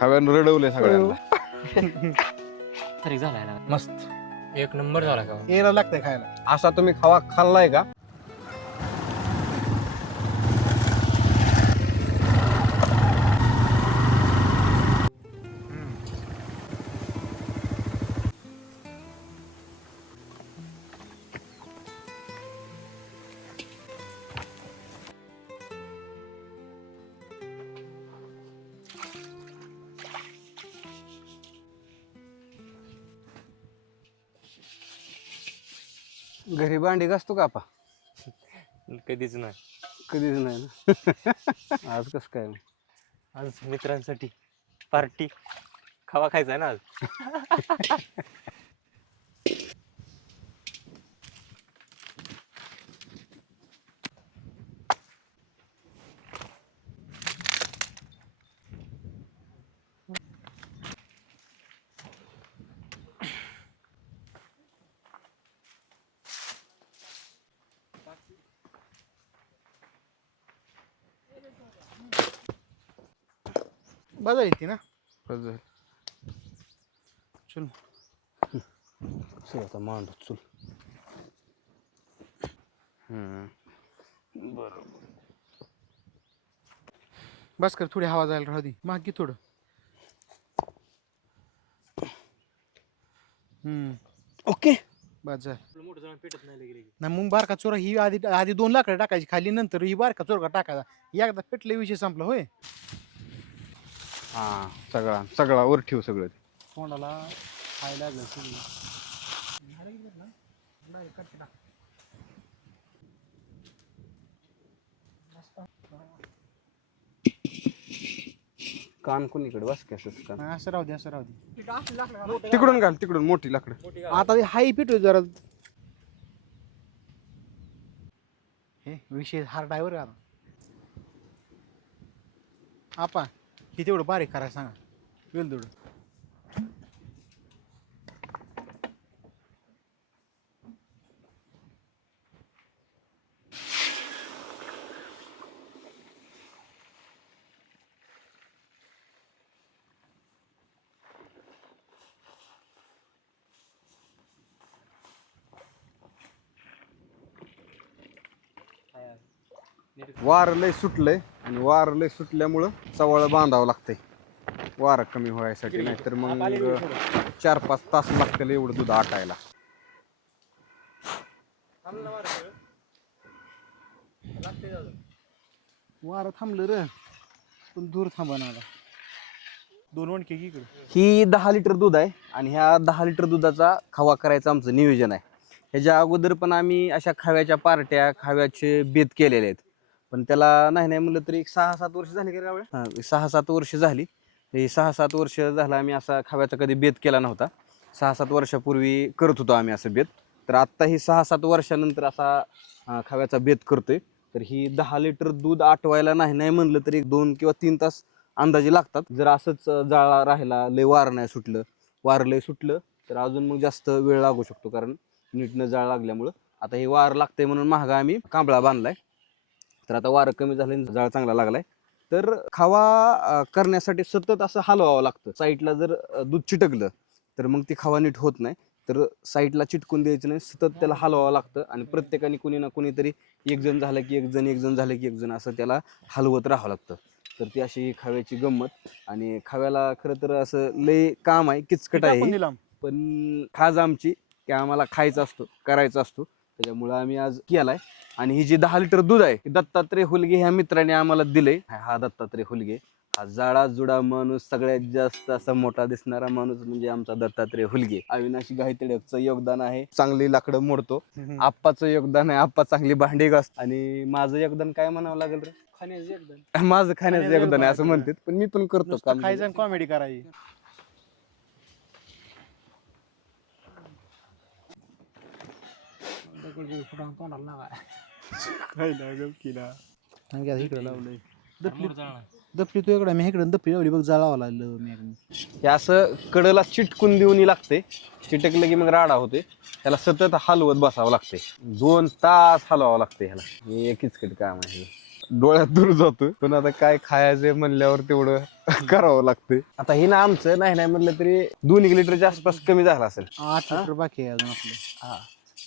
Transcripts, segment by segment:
खव्यानं रडवलंय सगळ्यांना. तरी झालाय ना. मस्त. एक नंबर झाला का? यायला लागतंय खायला. असा तुम्ही खावा खाल्लाय का? घरी भांडी घासतो का आपा? कधीच नाही. कधीच नाही ना? आज कस काय? आज मित्रांसाठी पार्टी. खावा खायचा आहे ना आज? बाजार येते ना? बस झालं. चल. चल आता मांडू चल. हम्म. बस कर थोडी हवा जायला राहू दे. माग की थोडं. हम्म. ओके. बस झालं मोठं जाऊन पेटत नाही मग बारका चोरा ही आधी आधी दोन लाकडं टाकायची खाली नंतर ही बारका चोरका टाकायचा. एकदा पेटले विषय संपला होय? हा सगळा सगळा वर ठेव सगळं ते. तोंडाला खायला लागलं सगळं कान कोणीकडे बस की असंच कान? हा, असं राहू दे असं राहू दे. तिकडून घाल तिकडून मोठी लाकडं. आता ते हाई पेटू जरा. हे विषय हार ड्रायव्हर आता आपा. हे तेवढं बारीक करायला सांगा. वेलदोड वार लय सुटलंय. आणि वार लय सुटल्यामुळं चवळ बांधावं लागतंय. वार कमी व्हायसाठी नाहीतर मग चार पाच तास लागतील एवढं दूध आटायला. वारं थांबलं र पण दूर थांबा ना आता. दोन वणके की इकडे. ही दहा लिटर दूध आहे आणि ह्या दहा लिटर दुधाचा खवा करायचं आमचं नियोजन आहे. ह्याच्या अगोदर पण आम्ही अशा खाव्याच्या पार्ट्या खाव्याचे बेत केलेले आहेत. पण त्याला नाही नाही म्हणलं तरी एक सहा सात वर्ष झाली का रे सहा सात वर्ष झाली. हे सहा सात वर्ष झालं आम्ही असा खाव्याचा कधी बेत केला नव्हता. सहा सात वर्षापूर्वी करत होतो आम्ही असं बेत. तर आत्ता ही सहा सात वर्षानंतर असा अं, खाव्याचा बेत करतोय. तर ही दहा लिटर दूध आटवायला नाही नाही म्हणलं तरी एक दोन किंवा तीन तास अंदाजे लागतात. जर असंच अं, जाळा राहिला लय वार नाही सुटलं वार लय सुटलं तर अजून मग जास्त वेळ लागू शकतो. कारण नीटनं जाळ लागल्यामुळं. आता हे वार लागतंय म्हणून महागा आम्ही कांबळा बांधलाय. तर आता वारं कमी झालं जाळ चांगला लागलाय. तर खावा करण्यासाठी सतत असं हलवावं लागतं. साईडला जर दूध चिटकलं तर मग ती खावा नीट होत नाही. तर साईडला चिटकून द्यायचं नाही. सतत त्याला हलवावं लागतं आणि प्रत्येकाने कोणी ना कोणीतरी एक जण झालं की एक जण एक जण झालं की एक जण असं त्याला हलवत राहावं लागतं. तर ती अशी खाव्याची गंमत. आणि खाव्याला खरं तर असं लय काम आहे किचकट आहे. पण खाज आमची की आम्हाला खायचा असतो करायचा असतो. त्याच्यामुळं आम्ही आज केलाय. आणि ही जी दहा लिटर दूध आहे हे दत्तात्रय हुलगे ह्या मित्राने आम्हाला दिले हा दत्तात्रय हुलगे. हा जाडा जुडा माणूस सगळ्यात जास्त असा मोठा दिसणारा माणूस म्हणजे आमचा दत्तात्रय हुलगे. अविनाशी गायतडकचं योगदान आहे चांगली लाकडं मोडतो. आप्पाचं योगदान आहे आप्पा चांगली भांडी घास आणि माझं योगदान काय म्हणावं लागेल रे? खाण्याचं एकदम माझं खाण्याचं योगदान आहे असं योगदान. म्हणतात पण मी पण करतो नुसतं काम. खायचं आणि कॉमेडी करायची काय इकडे लावलंय दपली दपली तू इकडे मी इकडे दपली लावली बघ जाळावं लागलं मी हे असं कडला चिटकून देऊन लागते चिटकलं की मग राडा होते त्याला सतत हलवत बसावं लागते दोन तास हलवावं लागते ह्याला हे एकच कट काम आहे डोळ्यात दूर जातो पण आता काय खायचं म्हणल्यावर तेवढं करावं लागते आता हे ना आमचं नाही नाही म्हणलं तरी दोन एक लिटरच्या आसपास कमी झाला असेल आठ लिटर बाकी आहे अजून आपलं. हा.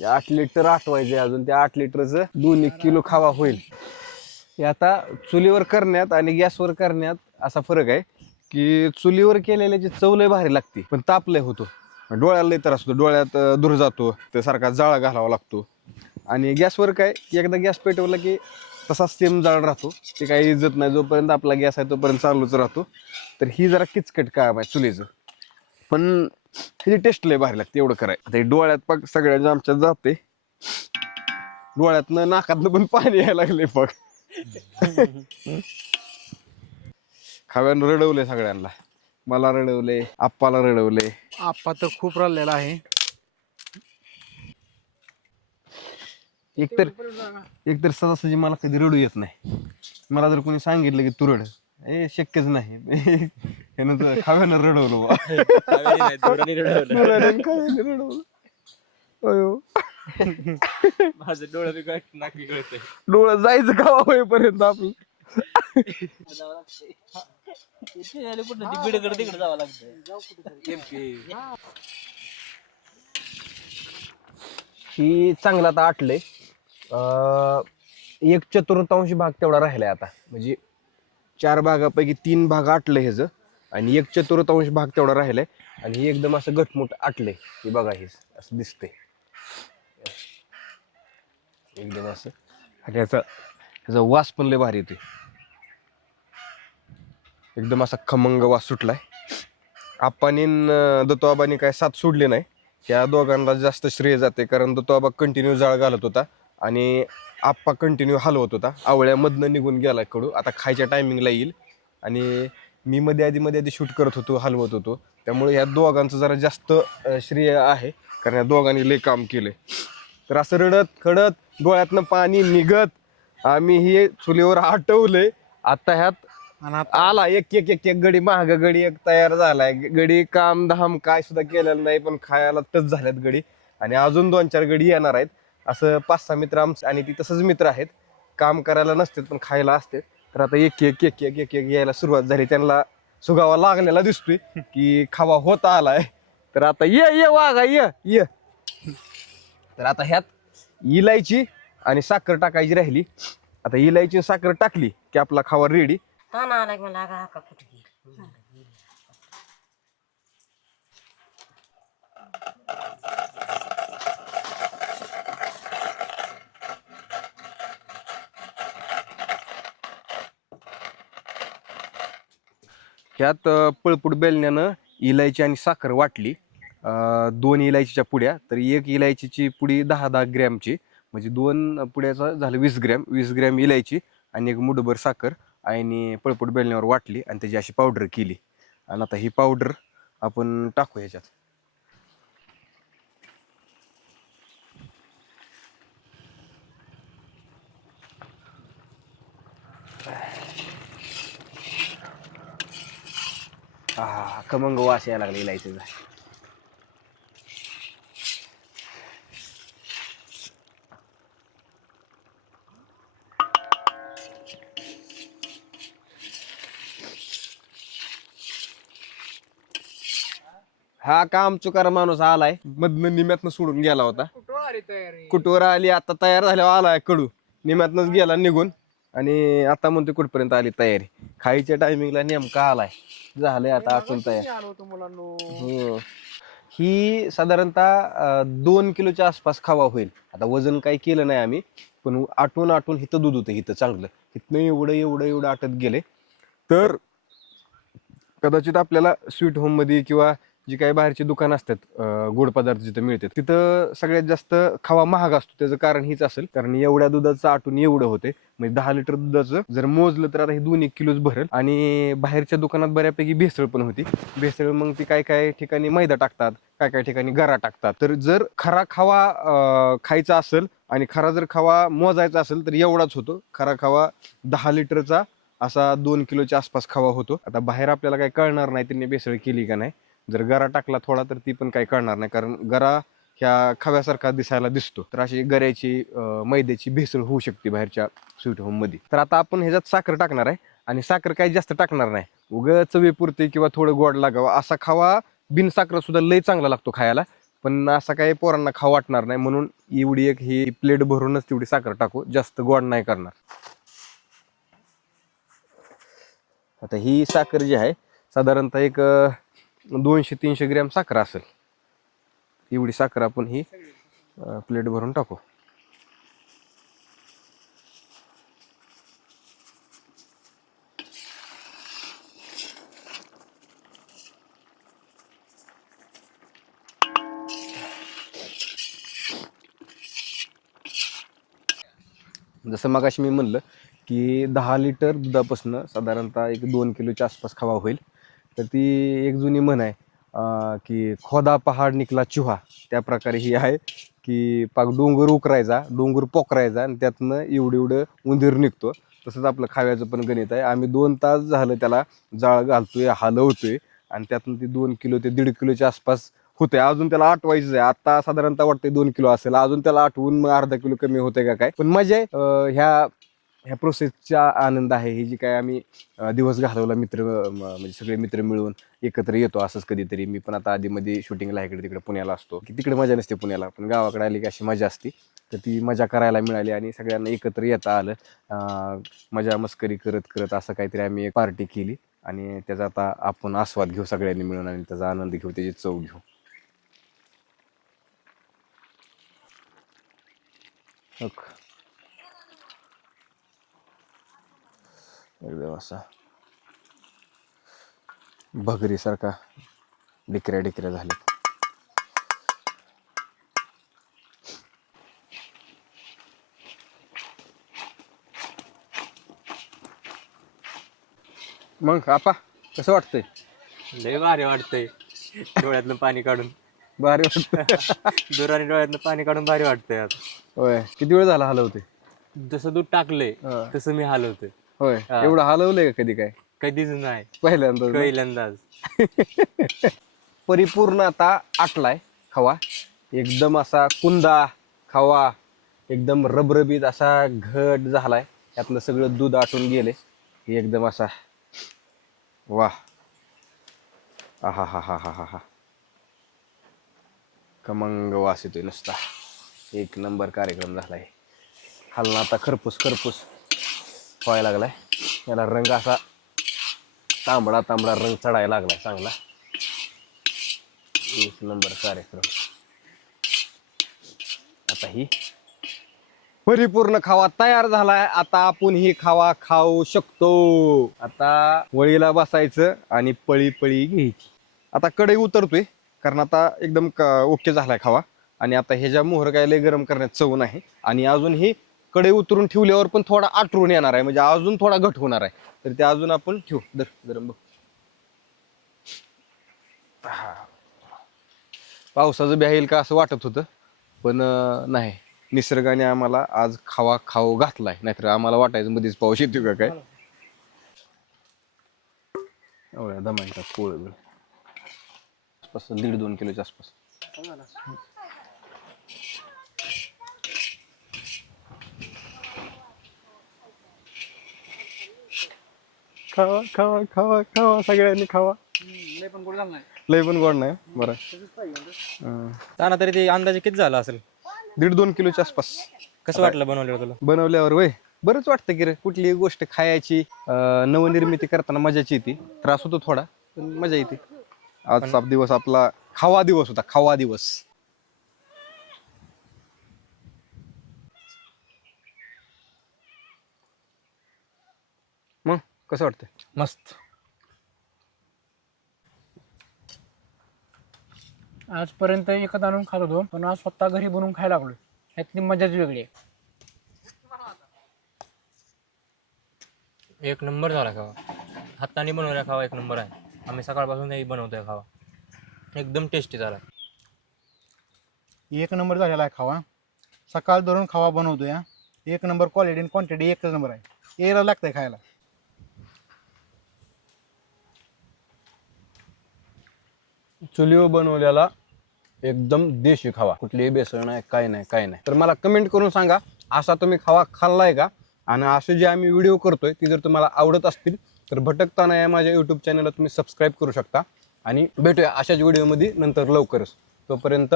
ते आठ लिटर आठवायचे अजून. त्या आठ लिटरचं दोन एक किलो खावा होईल. हे आता चुलीवर करण्यात आणि गॅसवर करण्यात असा फरक आहे की चुलीवर केलेल्याची चव लय भारी लागते पण ताप लय होतो. डोळ्याला लय त्रास होतो. डोळ्यात धूर जातो ते सारखा जाळा घालावा लागतो. आणि गॅसवर काय की एकदा गॅस पेटवला की तसा सेम जाळ राहतो. ते काही इज्जत नाही. जोपर्यंत आपला गॅस आहे तोपर्यंत चालूच राहतो. तर ही जरा किचकट काम आहे चुलीचं. पण ह्याची टेस्ट लय भारी लागते एवढं कराय आता हे डोळ्यात पग सगळ्यांच्या आमच्यात जाते डोळ्यातनं नाकातनं पण पाणी यायला लागले पग खाव्यानं रडवले सगळ्यांना. मला रडवले आप्पाला रडवले आप्पा तर खूप राहिलेला आहे. एकतर एकतर सहजासहजी मला कधी रडू येत नाही. मला जर कोणी सांगितलं की तू रड ए शक्यच नाही. ह्यानं खाव्यानं रडवलं बा. रडवलं. अयो. माझं डोळं बी नाक बी गळतंय. डोळं जायचं का होईपर्यंत आपलं ही चांगलं आता आटलंय. अं, एक चतुर्थांश भाग तेवढा राहिलाय आता. म्हणजे चार भागापैकी तीन भाग आटलं ह्याचं आणि एक चतुर्थांश भाग तेवढा राहिलाय. आणि हे एकदम असं गटमुट आटलंय हे बघा हे असं दिसतंय. एकदम असं. आणि ह्याचा ह्याचा वास पण लय भारी येते एकदम असा खमंग वास सुटलाय. आप्पानी न दत्तोबानी काय साथ सोडली नाही. त्या दोघांना जास्त श्रेय जाते. कारण दत्तोबा कंटिन्यू जाळ घालत होता. आणि आप्पा कंटिन्यू हलवत होता. आवळ्यामधनं निघून गेला कडू आता खायच्या टायमिंगला येईल. आणि मी मध्ये आधी मध्ये आधी शूट करत होतो हलवत होतो. त्यामुळे ह्या दोघांचं जरा जास्त अं, श्रेय आहे. कारण या दोघांनी लय काम केले तर असं रडत खडत डोळ्यातनं पाणी निघत आम्ही हे चुलीवर आटवले आता ह्यात आणि आता? आला एक एक एक एक गडी महाग गडी एक तयार झालाय. गडी काम धाम काय सुद्धा केलेलं नाही पण खायला टच झाल्यात गडी. आणि अजून दोन चार गडी येणार आहेत. असं पाच सहा मित्र आमचं आणि ती तसंच मित्र आहेत. काम करायला नसतात पण खायला असते तर आता एक एक एक एक एक एक यायला सुरुवात झाली. त्यांना सुगावा लागलेला दिसतोय की खावा होता आलाय. तर आता ये ये वाघा ये ये. तर आता ह्यात इलायची आणि साखर टाकायची राहिली. आता इलायची साखर टाकली की आपला खावा रेडी ताना आला मला कुठे गेली ह्यात पळपूट पळपुट बेलण्यानं इलायची आणि साखर वाटली. दोन इलायचीच्या पुड्या तर एक इलायचीची पुडी दहा दहा ग्रॅमची म्हणजे दोन पुड्याचा झालं वीस ग्रॅम वीस ग्रॅम इलायची आणि एक मुठभर साखर आणि पळपुट बेलण्यावर वाटली आणि त्याची अशी पावडर केली. आणि आता ही पावडर आपण टाकू ह्याच्यात. हा खमंग वास यायला लागला इलायचीचा. हा काम चुकार माणूस आलाय. मधनं निम्यातनं सोडून गेला होता. कुठवर आली? आता तयार झाल्यावर आलाय कडू निम्यातनच गेला निघून. आणि आता म्हणतो कुठपर्यंत आली तयारी. खायच्या टायमिंगला नेमका आलाय. झालंय आता आठवण तयार. हो. ही साधारणतः अं, दोन किलोच्या आसपास खावा होईल. आता वजन काही केलं नाही आम्ही पण आटून आटून हिथं दूध होतं हिथं चांगलं. हिथनं एवढं एवढं एवढं आटत गेले. तर कदाचित आपल्याला स्वीट होममध्ये किंवा जी काही बाहेरची दुकान असतात गोड पदार्थ जिथं मिळतात तिथं सगळ्यात जास्त खावा महाग असतो. त्याचं कारण हीच असेल कारण एवढ्या दुधाचं आटून एवढं होते. म्हणजे दहा लिटर दुधाचं जर मोजलं तर आता हे दोन एक किलोच भरेल. आणि बाहेरच्या दुकानात बऱ्यापैकी भेसळ पण होती. भेसळ मग ती काय काय ठिकाणी मैदा टाकतात काय काय ठिकाणी गरा टाकतात. तर जर खरा खावा खायचा असेल आणि खरा जर खावा मोजायचा असेल तर एवढाच होतो. खरा खावा दहा लिटरचा असा दोन किलोच्या आसपास खावा होतो. आता बाहेर आपल्याला काही कळणार नाही त्यांनी भेसळ केली का नाही. जर गरा टाकला थोडा तर ती पण काही कळणार नाही कारण गरा ह्या खव्यासारखा दिसायला दिसतो. तर अशी गऱ्याची मैद्याची भेसळ होऊ शकते बाहेरच्या स्वीट होममध्ये. तर आता आपण ह्याच्यात साखर टाकणार आहे आणि साखर काही जास्त टाकणार नाही. उग चवीपुरते किंवा थोडं गोड लागावं असा खावा बिन साखर सुद्धा लय चांगला लागतो खायला. पण असा काही पोरांना खावा वाटणार नाही म्हणून एवढी एक ही प्लेट भरूनच तेवढी साखर टाकू जास्त गोड नाही करणार. आता ही साखर जी आहे साधारणतः एक दोनशे तीनशे ग्रॅम साखर असेल. एवढी साखर आपण ही प्लेट भरून टाकू. जसं मगाशी मी म्हणलं की दहा लिटर दुधापासून साधारणतः एक दोन किलोच्या आसपास खावा होईल. तर ती एक जुनी म्हण आहे अं, की खोदा पहाड निकला चुहा. त्या प्रकारे ही आहे की पाक डोंगर उकरायचा डोंगर पोकरायचा आणि त्यातनं एवढं एवढं उंदीर निघतो. तसंच आपलं खाव्याचं पण गणित आहे. आम्ही दोन तास झालं त्याला जाळ घालतोय हलवतोय आणि त्यातून ते दोन किलो ते दीड किलोच्या आसपास होते अजून त्याला आठवायचं आहे. आता साधारणतः वाटते दोन किलो असेल. अजून त्याला आठवून मग अर्धा किलो कमी होते का काय? पण मजा आहे अं, ह्या ह्या प्रोसेसचा आनंद आहे. ही जी काय आम्ही दिवस घालवला मित्र म- म्हणजे सगळे मित्र मिळून एकत्र येतो असंच कधीतरी. मी पण आता आधीमध्ये शूटिंगला इकडे तिकडे पुण्याला असतो. की तिकडे मजा नसते पुण्याला. पण गावाकडे आली की अशी मजा असते. तर ती मजा करायला मिळाली आणि सगळ्यांना एकत्र येता आलं. मजा मस्करी करत करत असं काहीतरी आम्ही एक पार्टी केली. आणि त्याचा आता आपण आस्वाद घेऊ सगळ्यांनी मिळून आणि त्याचा आनंद घेऊ त्याची चव घेऊ. ओक. एकदम असा भगरी सारखा डिकऱ्या डिकऱ्या झाल्या मग आपा कसं वाटतंय? लय भारी वाटतंय. डोळ्यातनं पाणी काढून. भारी वाटतं दुराने डोळ्यातनं पाणी काढून भारी वाटतंय आता. होय किती वेळ झाला हलवते जसं दूध टाकलंय. तसं मी हलवतोय. होय. हा. एवढं हलवलंय का कधी काय? कधीच नाही. पहिल्यांदा? पहिल्यांदाच. परिपूर्ण आता आटलाय खवा. एकदम असा कुंदा खवा. एकदम रबरबीत असा घट झालाय. त्यातलं सगळं दूध आटून गेले. एकदम असा वाह आहा हा हा हा हा हा खमंग वास येतोय नुसता. एक नंबर कार्यक्रम झालाय. हलना आता खरपूस खरपूस. व्हायला लागलाय. याला रंग असा तांबडा तांबडा रंग चढायला लागलाय चांगला. एक नंबर कार्यक्रम. आता ही परिपूर्ण खावा तयार झालाय. आता आपण ही खावा खाऊ शकतो. आता वळीला बसायचं आणि पळी पळी घ्यायची. आता कढई उतरतोय कारण आता एकदम ओके झालाय खावा. आणि आता ह्याच्या मोहर काय गरम करण्यात चव नाही. आणि अजून ही कडे उतरून ठेवल्यावर पण थोडा आटरून येणार आहे. म्हणजे अजून थोडा घट होणार आहे. तर ते अजून आपण ठेवू. दर गरम बघ. पावसाचं बी येईल का असं वाटत होतं. पण नाही. निसर्गाने आम्हाला आज खावा खाऊ घातलाय. नाहीतर आम्हाला वाटायचं मध्येच पाऊस येतो का काय? एवढ्या दमाईचा पोळ दीड दोन किलोच्या आसपास. खावा खावा खावा खावा सगळ्यांनी खावा. लय पण गोड नाही बरं. अं, ताना तरी ते अंदाजे किती झालं असेल? दीड दोन किलोच्या आसपास. कसं वाटलं बनवलेलं तुला? बनवल्यावर वय बरंच वाटतं की रे कुठलीही गोष्ट खायची अं, नवनिर्मिती करताना मजाच येते. त्रास होतो थोडा पण मजा येते. आजचा दिवस आपला खावा दिवस होता खावा दिवस मग कसं वाटतं मस्त. आजपर्यंत एकच आणून खात होतो पण आज स्वतः घरी बनवून खायला लागलो ह्यातली मजाच वेगळी आहे. एक नंबर झाला खावा. हाताने बनवल्या खावा एक नंबर आहे. आम्ही सकाळपासून हे बनवतोय खावा. एकदम टेस्टी झाला. एक नंबर झालेला आहे खावा. सकाळ धरून खावा बनवतोय हा. एक नंबर क्वालिटी आणि क्वांटिटी एकच नंबर आहे. यायला लागतंय खायला. चुलीवर बनवलेला एकदम देशी खावा. कुठलीही बेसळ नाही काय नाही काय नाही. तर मला कमेंट करून सांगा असा तुम्ही खावा खाल्लाय का? आणि असे जे आम्ही व्हिडिओ करतोय ती जर तुम्हाला आवडत असतील तर भटकताना या माझ्या यूट्यूब चॅनलला तुम्ही सबस्क्राईब करू शकता. आणि भेटूया अशाच व्हिडिओमध्ये नंतर लवकरच. तोपर्यंत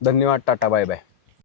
धन्यवाद टाटा बाय बाय